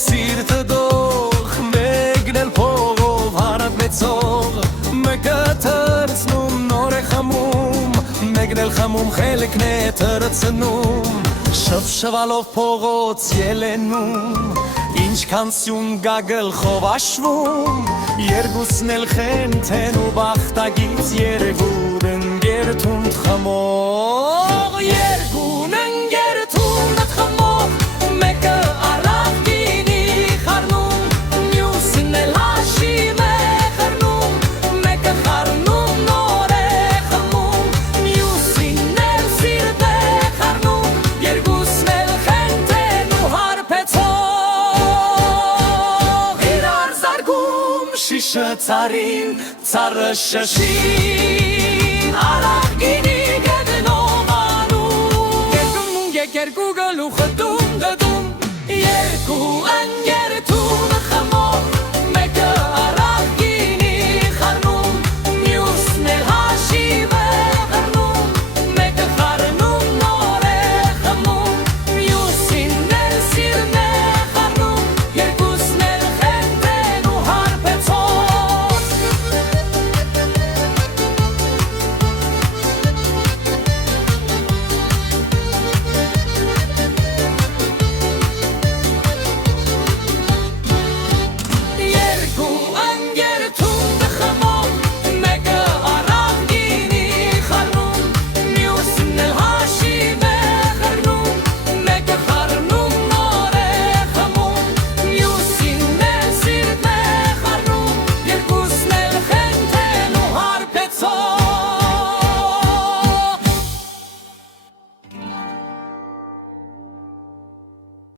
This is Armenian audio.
սիրտը դող մեկն էլ փողով հարատ մեծող մեկը թրցնում նոր է խմում մեկն էլ խմում խելքն է թրցնում շվշվալով փողոց ելենում ինչքան սյուն գա գլխով աշվում երկուսն էլ խենթեն ու բախտագից երևուն ընկերթուն խմող երկուն ընկերթուն խմող մեկը առավ գինի խառնում մյուսն էլ հաշիվ է խռնում մեկը խառնում նոր է խմում մյուսին էլ սիրտ է խառնում երկուսն էլ խենթեն ու հարբեցող իրար զարգում շիշը ծարին ծառը շշին առավ գինի գտնող անում երկու